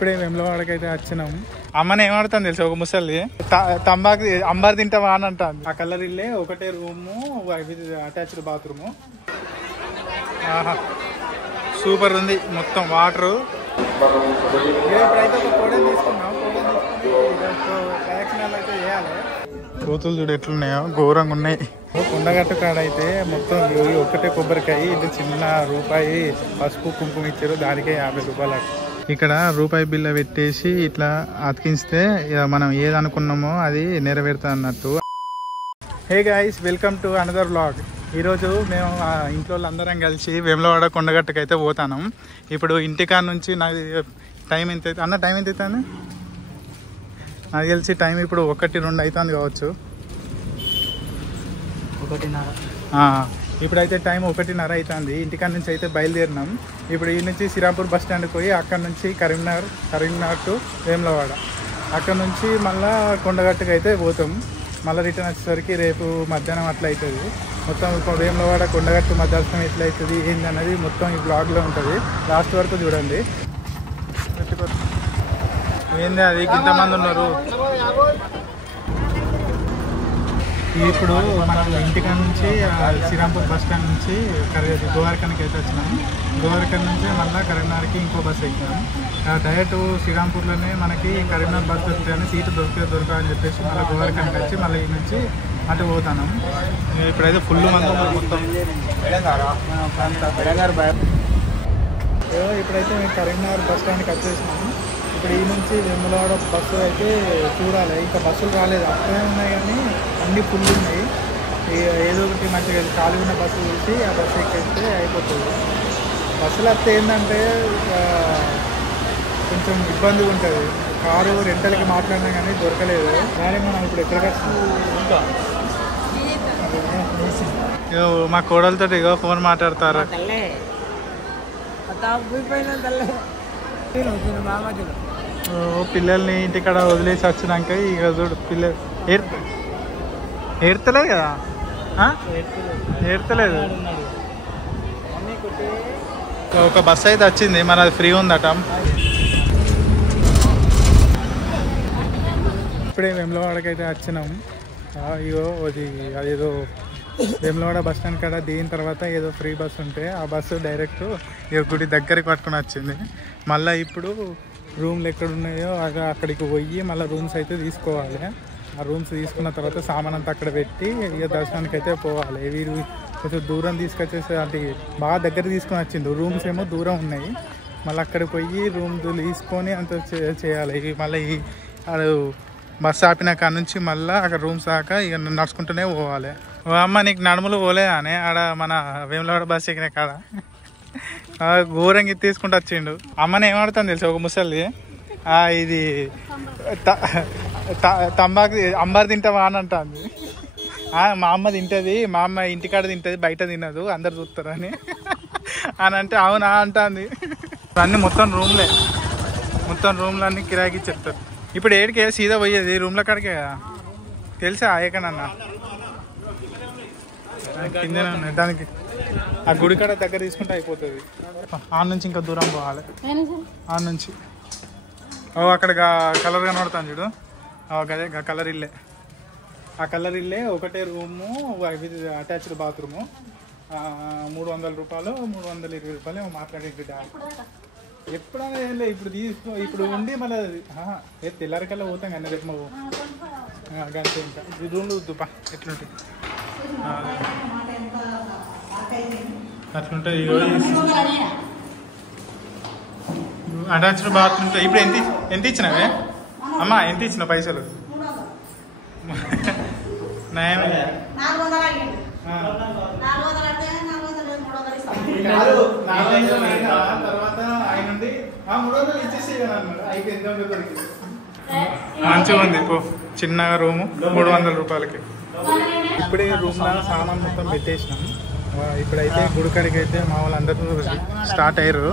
ఇప్పుడే వేములవాడకి అయితే వచ్చినాం. అమ్మని ఏమడుతుంది తెలుసు, ఒక ముసలి తంబాకు అంబారు తింటావా అని అంటాను. ఆ కలర్ ఇల్లే ఒకటే రూము విత్ అటాచ్డ్ బాత్రూము. ఆహా సూపర్ ఉంది, మొత్తం వాటరు. ఇప్పుడైతే ఒక కోడలు తీసుకున్నాం, కోడలు తీసుకుని రియాక్షన్ అయితే చేయాలి. కోతులు చూడు ఎట్లున్నాయో, ఘోరంగా ఉన్నాయి. కొండగట్టు కాడ అయితే మొత్తం ఒక్కటే కొబ్బరికాయ, ఇది చిన్న రూపాయి పసుపు కుంకుమ ఇచ్చారు, దానికే 50 రూపాయలు. ఇక్కడ రూపాయి బిల్ల పెట్టేసి ఇట్లా అతికిస్తే మనం ఏది అనుకున్నామో అది నెరవేరుతా అన్నట్టు. Hey guys, welcome to another vlog. ఈరోజు మేము ఇంట్లో అందరం కలిసి వేములవాడ కొండగట్టుకు అయితే పోతాను. ఇప్పుడు ఇంటికాడ నుంచి నాకు టైం ఎంత అవుతుంది అన్న, టైం ఎంత అవుతుంది నాకు తెలిసి టైం ఇప్పుడు 1-2 అవుతుంది కావచ్చు. 1:30. ఇప్పుడైతే టైం 1:30 అవుతుంది. ఇంటికాడ నుంచి అయితే బయలుదేరినాం. ఇప్పుడు ఈ నుంచి శ్రీరాంపూర్ బస్ స్టాండ్కి పోయి అక్కడ నుంచి కరీంనగర్ టు వేములవాడ, అక్కడ నుంచి మళ్ళీ కొండగట్టుకు అయితే పోతాం. మళ్ళీ రిటర్న్ వచ్చేసరికి రేపు మధ్యాహ్నం అట్లా అవుతుంది. మొత్తం వేములవాడ కొండగట్టు మధ్యాహ్నం ఎట్లా అవుతుంది ఏంటి అన్నది మొత్తం ఈ బ్లాగ్లో ఉంటుంది, లాస్ట్ వరకు చూడండి. ఏంది అది ఇంతమంది ఉన్నారు. ఇప్పుడు మనం ఇంటికాడ నుంచి శ్రీరాంపూర్ బస్ స్టాండ్ నుంచి గోవార్ఖాన్కి అయితే వచ్చినాం. గోవార్ఖాన్ నుంచి మళ్ళీ కరీంనగర్కి ఇంకో బస్సు ఎక్కినాం. డైరెక్ట్ శ్రీరాంపూర్లోనే మనకి కరీంనగర్ బస్ దొరుకుతాయని, సీటు దొరకని చెప్పేసి మళ్ళీ గోవార్ఖాన్కి వచ్చి మళ్ళీ ఈ నుంచి అటు పోతాను. ఇప్పుడైతే ఫుల్ మంది మొత్తం. ఇప్పుడైతే మేము కరీంనగర్ బస్ స్టాండ్కి వచ్చేసినాము. ఇప్పుడు ఈ నుంచి వేములవాడ బస్సు అయితే చూడాలి, ఇంకా బస్సులు రాలేదు, అక్కడే ఉన్నాయి కానీ అన్నీ ఫుల్ ఉన్నాయి. ఏదో ఒకటి మంచిగా ఖాళీ ఉన్న బస్సు చూసి ఆ బస్సు ఎక్కేస్తే అయిపోతుంది. బస్సులు వస్తే ఏంటంటే కొంచెం ఇబ్బందిగా ఉంటుంది. కారు రెంటల్కి మాట్లాడినా కానీ దొరకలేదు. కానీ మనం ఇప్పుడు ఎక్కడికి వస్తున్నాం, మా కోడలతో ఇగో ఫోన్ మాట్లాడతారు. పిల్లల్ని ఇంటికాడ వదిలేసి వచ్చినాక ఇక చూడు, పిల్లలు ఏడ్తలేదు కదా, ఏడ్తలేదు. ఒక బస్సు అయితే వచ్చింది, మన అది ఫ్రీ ఉందట. ఇప్పుడే వేములవాడకి అయితే వచ్చినాం. ఇగో అదేదో వేములవాడ బస్ స్టాండ్ కాడ దిగిన తర్వాత ఏదో ఫ్రీ బస్సు ఉంటే ఆ బస్సు డైరెక్ట్ ఇక గుడి దగ్గరికి పట్టుకుని వచ్చింది. మళ్ళీ ఇప్పుడు రూమ్లు ఎక్కడున్నాయో అక్కడికి పోయి మళ్ళీ రూమ్స్ అయితే తీసుకోవాలి. ఆ రూమ్స్ తీసుకున్న తర్వాత సామాన్ అంతా అక్కడ పెట్టి ఇక దర్శనానికి అయితే పోవాలి. వీరు కొంచెం దూరం తీసుకొచ్చేసి అంటే బాగా దగ్గర తీసుకుని వచ్చిండు. రూమ్స్ ఏమో దూరం ఉన్నాయి, మళ్ళీ అక్కడికి పోయి రూమ్ తీసుకొని అంత చేయాలి. మళ్ళీ బస్సు ఆపిన కాడ నుంచి మళ్ళీ అక్కడ రూమ్స్ దాకా ఇక నడుచుకుంటూనే పోవాలి. ఓ అమ్మ, నీకు నడుములు పోలేదా అని ఆడ మన వేములవాడ బస్సు ఎక్కిన కాడ ఘోరంగా తీసుకుంటూ వచ్చిండు. అమ్మని ఏమడుతుంది తెలుసు, ఒక ముసలి ఇది తంబాకు అంబారు తింటావా అని అంటుంది. మా అమ్మ తింటుంది, మా అమ్మ ఇంటికాడ తింటుంది, బయట తినదు, అందరు చూస్తారని అని అంటే అవునా అంటుంది. అన్నీ మొత్తం రూమ్లు అన్నీ కిరాయికి ఇచ్చేస్తారు. ఇప్పుడు ఏడికే సీదా పోయేది రూమ్ల కాడికే కదా, తెలుసా ఏకనన్నా కిందనే ఉన్నాయి. దానికి ఆ గుడి కాడ దగ్గర తీసుకుంటే అయిపోతుంది. ఆ నుంచి ఇంకా దూరం పోవాలి. ఆ నుంచి అక్కడ కలర్ కనబడుతుంది చూడు, అదే కలర్ ఇల్లే. ఆ కలర్ ఇల్లే ఒకటే రూము విత్ అటాచ్డ్ బాత్రూము. 300 రూపాయలు 320 రూపాయలు మాట్లాడేది. ఎప్పుడైనా ఏం లేదు, ఇప్పుడు ఉండి మళ్ళీ తెల్లారికల్లా పోతాం కానీ రేపు నువ్వు గంటే ఇంకా రూమ్ చూద్దుపా ఎట్లుంటాయి అట్లుంటాయి. Attached bathroom. ఇప్పుడు ఎంత ఇచ్చినావే అమ్మా, ఎంత ఇచ్చిన పైసలు? నయమే. తర్వాత ఆయన నుండి 300 ఇచ్చేసి మంచిగా ఉంది. చిన్నగా రూము 300 రూపాయలకి. ఇప్పుడే రూమ్లో సామాన్ మొత్తం పెట్టేసినాం. ఇప్పుడైతే గుడికాడికి అయితే మా వాళ్ళందరూ స్టార్ట్ అయ్యారు.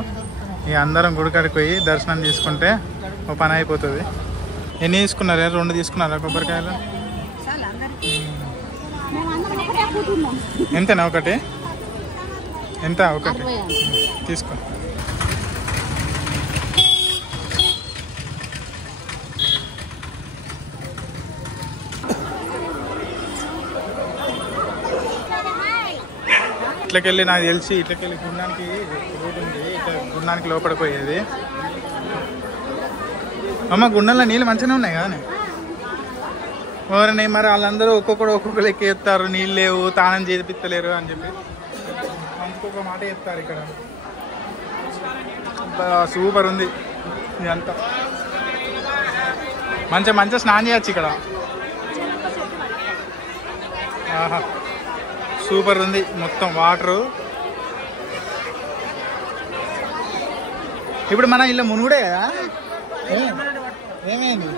ఇక అందరం గుడికాడికి పోయి దర్శనం తీసుకుంటే ఒక పని అయిపోతుంది. ఎన్ని తీసుకున్నారా? 2 తీసుకున్నారా కొబ్బరికాయలు? ఎంతనా ఒకటి? ఎంత ఒకటి తీసుకో. ఇట్లకెళ్ళి నాకు తెలిసి ఇట్లకెళ్ళి గుండానికి రోడ్ ఉంది, ఇట్లా గుండానికి లోపలికి పోయేది. అమ్మ గుండంలో నీళ్ళు మంచిగానే ఉన్నాయి కానీ ఎవరని మరి వాళ్ళందరూ ఒక్కొక్కరు ఎక్కేస్తారు, నీళ్ళు లేవు తానం చేపిస్తలేరు అని చెప్పి మంచిగా మాట చెప్తారు. ఇక్కడ సూపర్ ఉంది ఇదంతా, మంచిగా స్నానం చేయొచ్చు ఇక్కడ. ఆహా సూపర్ ఉంది మొత్తం వాటరు. ఇప్పుడు మన ఇల్లు మునుగుడే కదా, ఏమైంది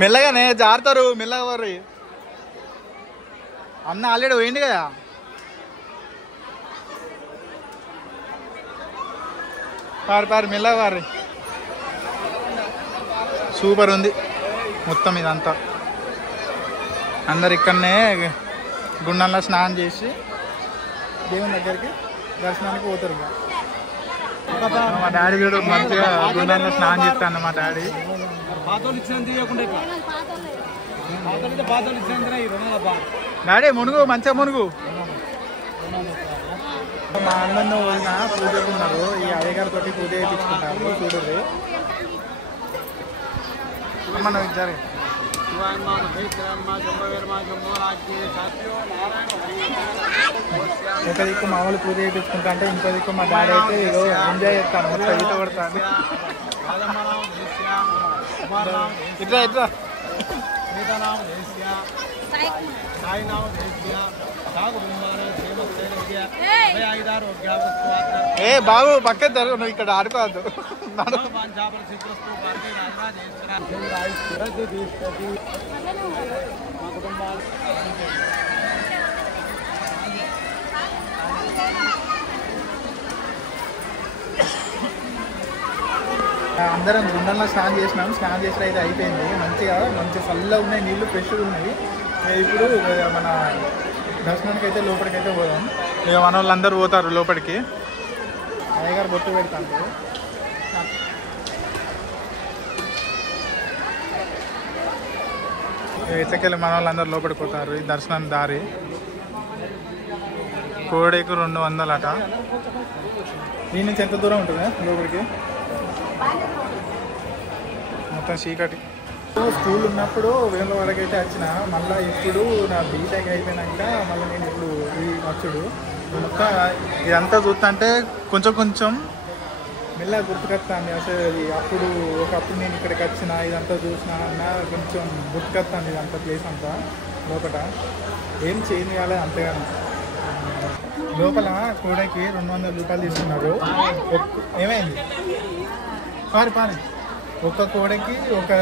మెల్లగానే జారుతారు, మెల్లగా వారు అన్న ఆల్రెడీ పోయింది కదా. పారు మెల్లగా వారి. సూపర్ ఉంది మొత్తం ఇదంతా. అందరు ఇక్కడనే గుండంలో స్నానం చేసి దేవుని దగ్గరికి దర్శనానికి పోతారు. మా డాడీ కూడా మంచిగా గుండంలో స్నానం చేస్తాను. మా డాడీ మునుగు మంచిగా మునుగు. మా అన్నను వదిన పూజకున్నారు, ఈ అయ్యగారి తోటి పూజ చేయించుకుంటారు. చూడండి అమ్మ నువ్వు ఇచ్చారు. ఒక దిక్కు మామూలు పూజ చేయించుకుంటా అంటే ఇంకో దిక్కు మా డాడీ అయితే ఏదో ఎంజాయ్ చేస్తాను, మొత్తం ఈత పడతాను. ఇట్లా ఇట్లా ఏ బాబు పక్కెత్తారు, నువ్వు ఇక్కడ ఆడుకోవద్దు. అందరం గుండంలో స్నానం చేసినాం. స్నానం చేసిన అయితే అయిపోయింది. మంచిగా చల్లగా ఉన్నాయి నీళ్ళు, ఫ్రెష్గా ఉన్నాయి. ఇప్పుడు మన దర్శనానికి అయితే లోపలికైతే పోదాం. ఇక మన వాళ్ళందరూ పోతారు లోపలికి. అయ్యగారు బొట్టు పెడతాను. ఇట్లకెళ్ళి మన వాళ్ళందరూ లోపలికి పోతారు. ఈ దర్శనం దారి కోడేకు 200 అట. దీని నుంచి ఎంత దూరం ఉంటుంది లోపలికి? మొత్తం చీకటి. స్కూల్ ఉన్నప్పుడు వేములవాడకి అయితే వచ్చిన, మళ్ళీ ఇప్పుడు నా బీటెక్ అయిపోయినాక మళ్ళీ నేను ఇప్పుడు ఈ వచ్చుడు మొత్తం ఇదంతా చూస్తుంటే కొంచెం మెల్లగా గుర్తుకొస్తాను. అసలు అప్పుడు ఒకప్పుడు నేను ఇక్కడికి వచ్చిన, ఇదంతా చూసిన అన్న కొంచెం గుర్తుకొస్తాను. ఇదంతా ప్లేస్ అంతా లోపల ఏం చేంజ్ కాలేదు అంతగానో. లోపల కోడకి 200 రూపాయలు తీసుకున్నారు. ఏమైంది పారి ఒక్క కోడకి ఒక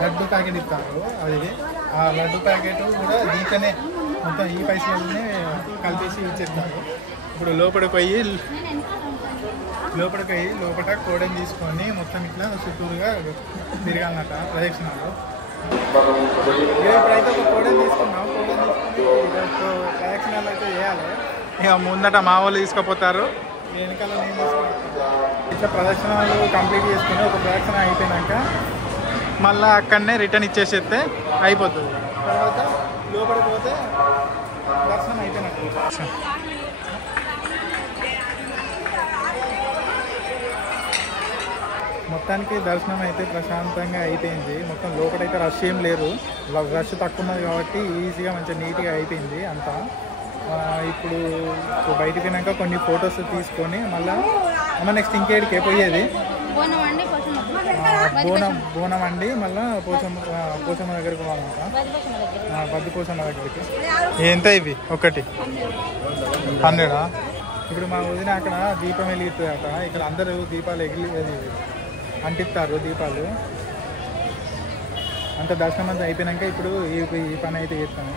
లడ్డు ప్యాకెట్ ఇస్తారు. అది ఆ లడ్డు ప్యాకెట్ కూడా దీంట్లోనే మొత్తం ఈ పైసలనే కలిపేసి ఇచ్చేస్తారు. ఇప్పుడు లోపలికి పోయి లోపల కోడని తీసుకొని మొత్తం ఇట్లా చుట్టూరుగా తిరగాలన్నట ప్రదక్షిణాలు. ఇప్పుడైతే ఒక కోడని తీసుకున్నాం. ప్రదక్షిణాలు అయితే చేయాలి. ఇక ముందట మా వాళ్ళు తీసుకుపోతారు, వెనకాల నేను తీసుకుంటాను. ఇట్లా ప్రదక్షిణాలు కంప్లీట్ చేసుకుని ఒక ప్రదక్షిణ అయిపోయినాక మళ్ళీ అక్కడనే రిటర్న్ ఇచ్చేసేస్తే అయిపోతుంది. తర్వాత లోపలికి పోతే దర్శనం అయిపోయినట్టు. మొత్తానికి దర్శనం అయితే ప్రశాంతంగా అయిపోయింది. మొత్తం లోపలైతే రష్ ఏం లేరు, రష్ తక్కువ ఉన్నది కాబట్టి ఈజీగా మంచిగా నీట్గా అయిపోయింది అంతా. ఇప్పుడు బయటికి పోయినాక కొన్ని ఫొటోస్ తీసుకొని మళ్ళీ నెక్స్ట్ ఇంకేడికి పోయేది బోనం అండి. మళ్ళీ పోచమ్మ దగ్గరికి పోవాలన్నమాట, బద్ది పోచమ్మ దగ్గరికి. ఎంత ఇవి ఒకటి 100. ఇప్పుడు మా వదిన అక్కడ దీపం వెలిగిస్తుంది అట. ఇక్కడ అందరూ దీపాలు అంటిస్తారు దీపాలు. అంత దర్శనం అంతా అయిపోయినాక ఇప్పుడు ఈ పని అయితే చేస్తాను.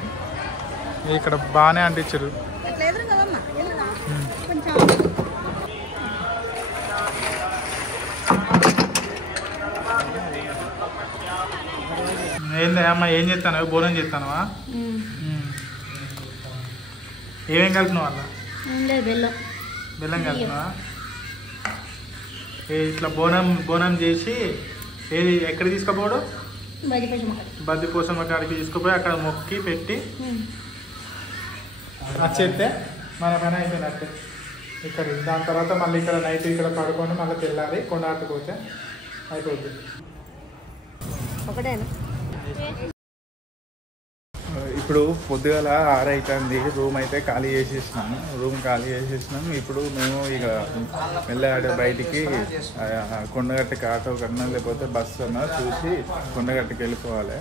ఇక్కడ బాగానే అంటించారు. ఏందా అమ్మ ఏం చేస్తాను? బోనం చేస్తానువా? ఏమేం కలిపినావు అలా? బెల్లం కలిపినావా? ఇట్లా బోనం చేసి ఏది ఎక్కడ తీసుకుపోవడం? బద్ది పోసమ్మ కాడికి తీసుకుపోయి అక్కడ మొక్కి పెట్టి వచ్చేస్తే మన పని అయిపోయినట్టే ఇక్కడ. దాని తర్వాత మళ్ళీ ఇక్కడ నైట్ ఇక్కడ పడుకొని మళ్ళీ తెల్లారి కొండాటుకుపోతే అయిపోతుంది. ఇప్పుడు పొద్దుగాల 6 అవుతుంది. రూమ్ అయితే ఖాళీ చేసేసినాము. ఇప్పుడు మేము ఇక మెల్లగా బయటికి కొండగట్టుకి ఆటో కన్నా లేకపోతే బస్సు అన్నా చూసి కొండగట్టుకి వెళ్ళిపోవాలి.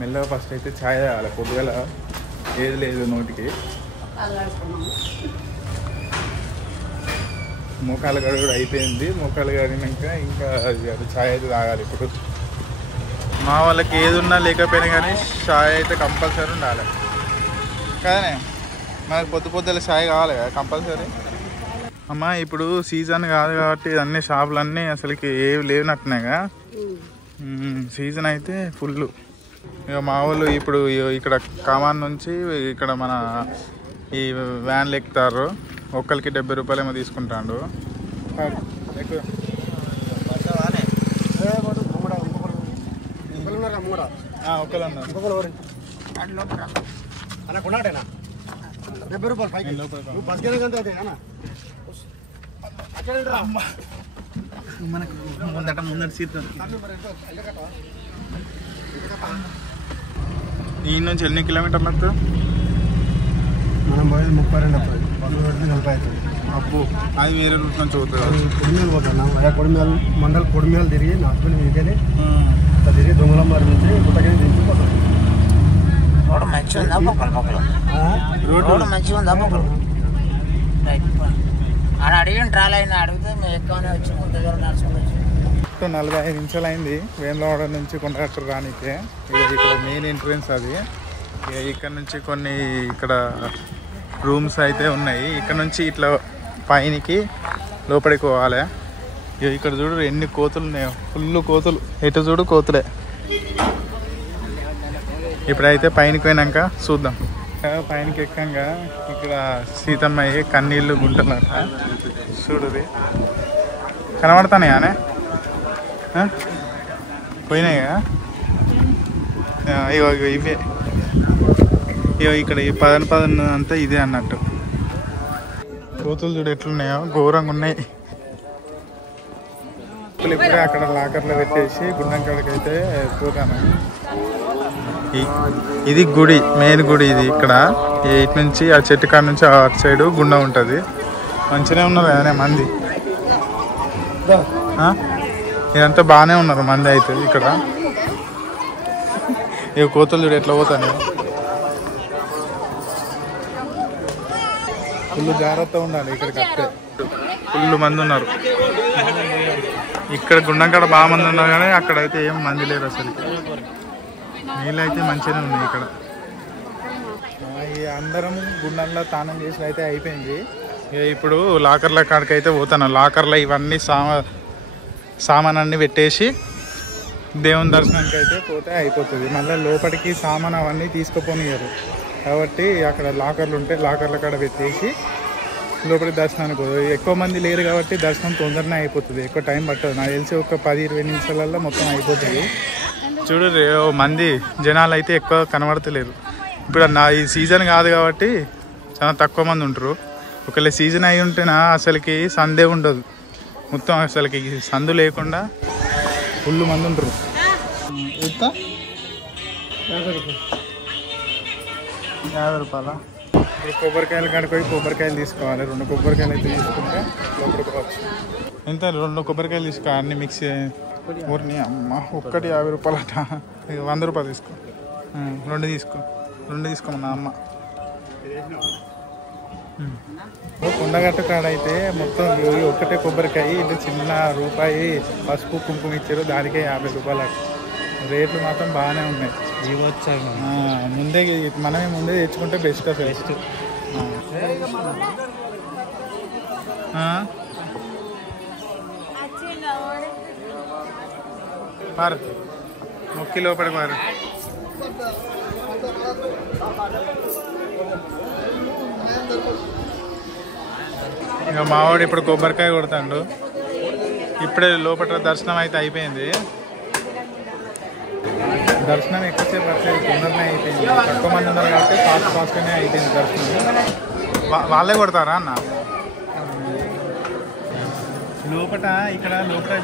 మెల్లగా ఫస్ట్ అయితే ఛాయ్ తాగాలి. పొద్దుగాల ఏది లేదు నోటికి. మోకాలు గడుగు అయిపోయింది. మోకాలు గడినాక ఇంకా ఛాయ్ అయితే తాగాలి. ఇప్పుడు మా వాళ్ళకి ఏది ఉన్నా లేకపోయినా కానీ ఛాయ్ అయితే కంపల్సరీ ఉండాలి కదనే. మనకు పొద్దుల ఛాయ్ కావాలి కదా కంపల్సరీ. అమ్మ ఇప్పుడు సీజన్ కాదు కాబట్టి అన్ని షాపులన్నీ అసలుకి ఏవి లేనట్టున్నాయిగా. సీజన్ అయితే ఫుల్. ఇక మా వాళ్ళు ఇప్పుడు ఇక్కడ కామాన్ నుంచి ఇక్కడ మన ఈ వ్యాన్లు ఎక్కుతారు. ఒక్కరికి 70 రూపాయలు ఏమో తీసుకుంటాడు. మనకు ముందట సీట్ ఈ నుంచి ఎన్ని కిలోమీటర్లు వస్తుంది? మనం పోయేది 32 40 అవుతుంది. అప్పు అది వేరే రూట్ నుంచి పోతుంది. కొడిమేలు పోతున్నాం. కొడిమేలు మండల్ కొడిమేలు తిరిగి నా హస్బెండ్ ఇంటికి తిరిగి దొంగలమ్మారి నుంచి గుట్టకి దించిపోతాం. రోడ్డు మంచిగా ఉందా? రోడ్డు మంచిగా ఉందా? ఆడ అడిగిన ట్రాలైన అడిగితే మేము ఎక్కువనే వచ్చి దగ్గర నడుచుకుంటూ 45 నిమిషాలు అయింది వేములవాడ నుంచి కొండగట్టు రానికే. ఇక్కడ మెయిన్ ఎంట్రన్స్ అది. ఇక్కడ నుంచి కొన్ని ఇక్కడ రూమ్స్ అయితే ఉన్నాయి. ఇక్కడ నుంచి ఇట్లా పైనకి లోపలికి పోవాలి. ఇక్కడ చూడు ఎన్ని కోతులు ఉన్నాయో, ఫుల్ కోతులు. ఎటు చూడు కోతులే. ఇప్పుడైతే పైనకి పోయినాక చూద్దాం. పైనకి ఎక్కంగా ఇక్కడ సీతమ్మయ్య కన్నీళ్ళు గుంటున్నట్ట చూడుది కనబడతానే పోయినాయి కదా. ఇగో ఇవే ఇక్కడ ఈ 10 అంతా ఇదే అన్నట్టు. కోతులు చూడు ఎట్లున్నాయో, ఘోరంగా ఉన్నాయి. ఇప్పుడే అక్కడ లాకర్లో పెట్టేసి గుండం కాడికి అయితే పోతాను. ఇది గుడి, మెయిన్ గుడి ఇది. ఇక్కడ ఇటు నుంచి ఆ చెట్టు కాడ నుంచి అటు సైడ్ గుండం ఉంటుంది. మంచిగానే ఉన్నారు కదనే మంది. ఇదంతా బాగానే ఉన్నారు మంది అయితే ఇక్కడ. ఇక కోతలు చూడు ఎట్లా పోతాను. ఫుల్ జాగ్రత్తగా ఉండాలి. ఇక్కడికి వస్తే ఫుల్ మంది ఉన్నారు. ఇక్కడ గుండం కాడ బాగా మంది ఉన్నారు కానీ అక్కడైతే ఏం మంది లేరు అసలు. నీళ్ళు అయితే మంచిగానే ఉన్నాయి ఇక్కడ. అందరం గుండంలో స్నానం చేసి అయితే అయిపోయింది. ఇప్పుడు లాకర్ల కాడికి అయితే పోతాను. లాకర్లో ఇవన్నీ సామాన్ అన్నీ పెట్టేసి దేవుని దర్శనానికి అయితే పోతే అయిపోతుంది. మళ్ళీ లోపలికి సామాన్ అవన్నీ తీసుకుపోనియరు కాబట్టి అక్కడ లాకర్లు ఉంటే లాకర్ల కాడ పెట్టేసి లోపలికి దర్శనానికి పోతుంది. ఎక్కువ మంది లేరు కాబట్టి దర్శనం తొందరనే అయిపోతుంది. ఎక్కువ టైం పట్టదు. నాకు తెలిసి ఒక 10-20 నిమిషాలలో మొత్తం అయిపోతుంది. చూడు మంది జనాలు అయితే ఎక్కువ కనబడతలేరు. ఇప్పుడు ఈ సీజన్ కాదు కాబట్టి చాలా తక్కువ మంది ఉంటారు. ఒకవేళ సీజన్ అయి ఉంటేనా అసలుకి సందే ఉండదు. మొత్తం అసలుకి సందు లేకుండా ఫుల్ మంది ఉంటారు. ఎంత 50 రూపాయల. ఇప్పుడు కొబ్బరికాయలు కాడికి పోయి కొబ్బరికాయలు తీసుకోవాలి. 2 కొబ్బరికాయలు అయితే తీసుకుంటే లోపలికి పోవచ్చు. ఎంత 2 కొబ్బరికాయలు తీసుకో అన్ని మిక్స్. ఊరిని అమ్మ ఒక్కటి 50 రూపాయలట. 100 రూపాయలు తీసుకో. 2 తీసుకోమన్నా అమ్మ. కొండగట్టు కాడ అయితే మొత్తం ఒక్కటే కొబ్బరికాయ ఇటు చిన్న రూపాయి పసుపు కుంకుమ ఇచ్చారు. దానికే 50 రూపాయలు. రేట్లు మాత్రం బాగానే ఉన్నాయి. మనమే ముందే తెచ్చుకుంటే బెస్ట్ బెస్ట్. పారు మొక్కి లోపలికి పారు. ఇక మావాడు ఇప్పుడు కొబ్బరికాయ కొడతాడు. ఇప్పుడే లోపల దర్శనం అయితే అయిపోయింది. దర్శనం ఎక్కువసేపు పట్టలేదు, తొందరనే అయిపోయింది. తక్కువ మంది ఉన్నారు కాబట్టి ఫాస్ట్గానే అయిపోయింది దర్శనం. వాళ్ళే కొడతారా అన్న? లోపల ఇక్కడ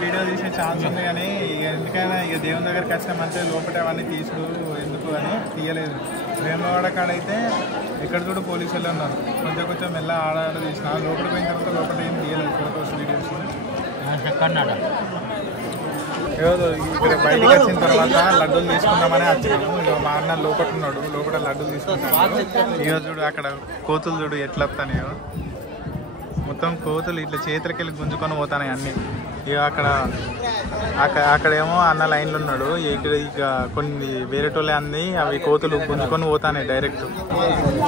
వీడియో తీసే ఛాన్స్ ఉంది కానీ ఎందుకైనా ఇక దేవుని దగ్గరికి వచ్చినామంటే లోపల అవన్నీ తీసుడు ఎందుకు అని తీయలేదు. వేమవాడ కాడైతే ఎక్కడ చూడు పోలీసులు ఉన్నారు. కొంచెం మెల్ల ఆడ తీసిన లోపలికి పోయిన తర్వాత లోపల ఏం తీయలేదు ఫోటోస్ వీడియోస్. ఏదో ఇక్కడ బయటికి వచ్చిన తర్వాత లడ్డూలు తీసుకుందామని వచ్చినాము. ఇక మా అన్న లోపల ఉన్నాడు, లోపల లడ్డూలు తీసుకుంటాడు. ఇక చూడు అక్కడ కోతులు చూడు ఎట్లా వస్తాయో, మొత్తం కోతులు ఇట్లా చేతులకెళ్ళి గుంజుకొని పోతాయి అన్నీ. ఇక అక్కడేమో అన్న లైన్లో ఉన్నాడు. ఇక కొన్ని వేరేటోళ్ళే అంది అవి కోతులు గుంజుకొని పోతాయి డైరెక్ట్.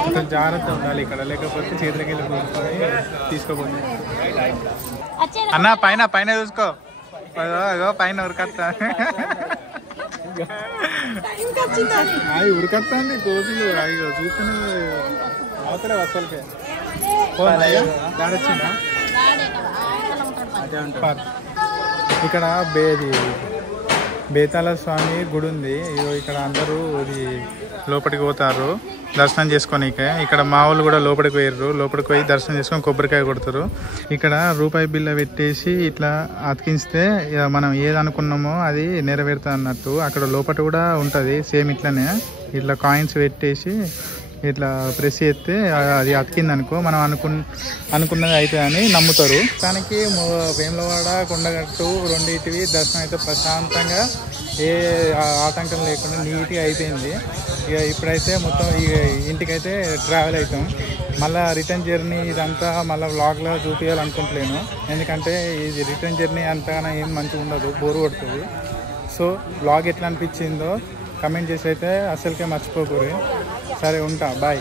కొంచెం జాగ్రత్త ఉండాలి ఇక్కడ, లేకపోతే చేతులకెళ్ళి గుంజుకొని తీసుకోపోతుంది. అన్న పైన చూసుకో, పైన ఉరకత్తా అవి ఉరకత్తాంది కోతులు. అయ్యో చూస్తున్నా అవతలే అసలుకే దాడొచ్చిందా. ఇక్కడ బేతాళ స్వామి గుడి ఉంది. ఇక్కడ అందరూ ఇది లోపలికి పోతారు దర్శనం చేసుకోనికే. ఇక్కడ మా వాళ్ళు కూడా లోపలికి పోయారు. లోపలికి పోయి దర్శనం చేసుకొని కొబ్బరికాయ కొడతారు. ఇక్కడ రూపాయి బిల్ల పెట్టేసి ఇట్లా అతికిస్తే మనం ఏది అనుకున్నామో అది నెరవేరుతా అన్నట్టు. అక్కడ లోపల కూడా ఉంటుంది సేమ్ ఇట్లనే. ఇట్లా కాయిన్స్ పెట్టేసి ఇట్లా ప్రెస్ చేస్తే అది అతికింది అనుకో, మనం అనుకున్నది అయితే అని నమ్ముతారు. దానికి వేములవాడ కొండగట్టు రెండింటివి దర్శనం అయితే ప్రశాంతంగా ఏ ఆటంకం లేకుండా నీట్గా అయిపోయింది. ఇక ఇప్పుడైతే మొత్తం ఇక ఇంటికైతే ట్రావెల్ అవుతాం. మళ్ళీ రిటర్న్ జర్నీ ఇదంతా మళ్ళీ వ్లాగ్లో చూపించాలనుకుంటలేను, ఎందుకంటే ఇది రిటర్న్ జర్నీ అంతగానో ఏం మంచిగా ఉండదు, బోరు కొడుతుంది. సో వ్లాగ్ ఎట్లా అనిపించిందో కమెంట్ చేసి అయితే అసలుకే మర్చిపోకూరి. సరే ఉంటా, బాయ్.